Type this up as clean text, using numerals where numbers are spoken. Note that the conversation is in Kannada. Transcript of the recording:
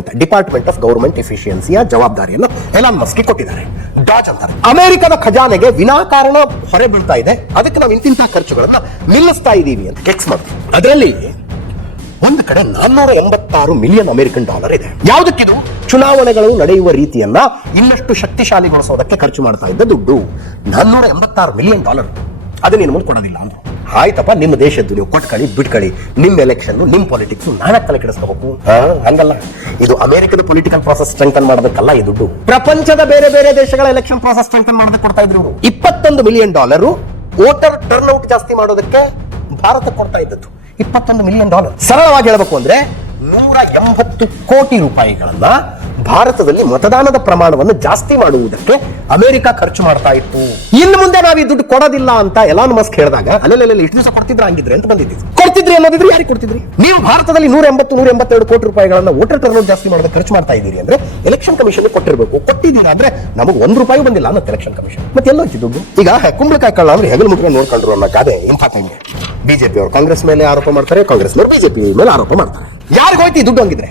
ಅಂತ ಡಿಪಾರ್ಟ್ಮೆಂಟ್ ಆಫ್ ಗವರ್ಮೆಂಟ್ ಎಫಿಷಿಯನ್ಸಿಯ ಜವಾಬ್ದಾರಿಯನ್ನು ಎಲಾನ್ ಮಸ್ಕ್ ಕೊಟ್ಟಿದ್ದಾರೆ. ಡಾಜ್ ಅಂತಾರೆ. ಅಮೆರಿಕದ ಖಜಾನೆಗೆ ವಿನಾಕಾರಣ ಹೊರೆ ಬೀಳ್ತಾ ಇದೆ, ಅದಕ್ಕೆ ನಾವು ಇಂತಿಂತ ಖರ್ಚುಗಳನ್ನ ನಿಲ್ಲಿಸ್ತಾ ಇದ್ದೀವಿ ಅಂತ ಎಕ್ಸ್ ಮಾಡಿ. ಅದರಲ್ಲಿ ಒಂದು ಕಡೆ 486 ಮಿಲಿಯನ್ ಅಮೆರಿಕನ್ ಡಾಲರ್ ಇದೆ. ಯಾವುದಕ್ಕಿದು? ಚುನಾವಣೆಗಳು ನಡೆಯುವ ರೀತಿಯನ್ನ ಇನ್ನಷ್ಟು ಶಕ್ತಿಶಾಲಿಗೊಳಿಸೋದಕ್ಕೆ ಖರ್ಚು ಮಾಡ್ತಾ ಇದ್ದ ದುಡ್ಡು. 486 ಮಿಲಿಯನ್ ಡಾಲರ್ ಅದನ್ನ ನೀನು ಮುಂದೆ ಕೊಡೋದಿಲ್ಲ ಅಂದ್ರು. ಆಯ್ತಪ್ಪ, ನಿಮ್ಮ ದೇಶದ್ದು ನೀವು ಕೊಟ್ಕೊಳ್ಳಿ ಬಿಟ್ಕೊಳ್ಳಿ, ನಿಮ್ಮ ಎಲೆಕ್ಷನ್ ನಿಮ್ಮ ಪಾಲಿಟಿಕ್ಸ್ ನಾನೇ ತಲೆ ಕೆಡಿಸ್ಕೋಬೇಕು. ಹಂಗಲ್ಲ, ಇದು ಅಮೆರಿಕದ ಪೊಲಿಟಿಕಲ್ ಪ್ರಾಸೆಸ್ ಸ್ಟ್ರೆಂಥನ್ ಮಾಡೋದಕ್ಕಲ್ಲ ಈ ದುಡ್ಡು. ಪ್ರಪಂಚದ ಬೇರೆ ಬೇರೆ ದೇಶಗಳ ಎಲೆಕ್ಷನ್ ಪ್ರಾಸೆಸ್ ಸ್ಟ್ರೆಂಥನ್ ಮಾಡೋದಕ್ಕೆ ಕೊಡ್ತಾ ಇದ್ರು ಇವರು. $21 ಮಿಲಿಯನ್ ವೋಟರ್ ಟರ್ನ್ಔಟ್ ಜಾಸ್ತಿ ಮಾಡೋದಕ್ಕೆ ಭಾರತ ಕೊಡ್ತಾ ಇದ್ದದ್ದು. $21 ಮಿಲಿಯನ್. ಸರಳವಾಗಿ ಹೇಳಬೇಕು ಅಂದ್ರೆ 180 ಕೋಟಿ ರೂಪಾಯಿಗಳನ್ನ ಭಾರತದಲ್ಲಿ ಮತದಾನದ ಪ್ರಮಾಣವನ್ನು ಜಾಸ್ತಿ ಮಾಡುವುದಕ್ಕೆ ಅಮೆರಿಕ ಖರ್ಚು ಮಾಡ್ತಾ ಇತ್ತು. ಇನ್ನು ಮುಂದೆ ನಾವು ಈ ದುಡ್ಡು ಕೊಡೋದಿಲ್ಲ ಅಂತ ಎಲಾನ್ ಮಸ್ಕ್ ಹೇಳಿದಾಗ ಅಲ್ಲೆಲ್ಲ ಇಷ್ಟು ದಿವಸ ಕೊಡ್ತಿದ್ರ ಹಂಗಿದ್ರೆ ಅಂತ ಬಂದಿದ್ದೀವಿ. ಕೊಡ್ತಿದ್ರಿ ಅನ್ನೋದಿದ್ರೆ ಯಾರಿಗೆ ಕೊಡ್ತಿದ್ರಿ? ನೀವು ಭಾರತದಲ್ಲಿ 182 ಕೋಟಿ ರೂಪಾಯಿಗಳನ್ನ ವೋಟರ್ ಟರ್ನ್ಔಟ್ ಜಾಸ್ತಿ ಮಾಡೋದಕ್ಕೆ ಖರ್ಚು ಮಾಡ್ತಾ ಇದ್ದೀರಿ ಅಂದ್ರೆ ಎಲೆಕ್ಷನ್ ಕಮಿಷನ್ ಕೊಟ್ಟಿರಬೇಕು. ಕೊಟ್ಟಿದ್ದೀರಾ ಅಂದ್ರೆ ನಮಗೆ ₹1 ಬಂದಿಲ್ಲ ಅನ್ನೋ ಎಲೆಕ್ಷನ್ ಕಮಿಷನ್. ಮತ್ತೆ ಎಲ್ಲೋಯ್ತು ದುಡ್ಡು? ಈಗ ಕುಂಬಳಕಾಯಿ ಕಳ್ಳ ಅಂದ್ರೆ ಹೆಗಲು ಮುಟ್ಕೊಂಡು ನೋಡ್ಕೊಂಡ್ರು ಅನ್ನೋ ಗಾದೆ ಇಂಥ ಟೈಮ್ಗೆ ಬಿಜೆಪಿ ಅವರು ಕಾಂಗ್ರೆಸ್ ಮೇಲೆ ಆರೋಪ ಮಾಡ್ತಾರೆ, ಕಾಂಗ್ರೆಸ್ ಬಿಜೆಪಿ ಮೇಲೆ ಆರೋಪ ಮಾಡ್ತಾರೆ. ಯಾರಿಗೋಯ್ತು ಈ ದುಡ್ಡು ಹಂಗಿದ್ರೆ?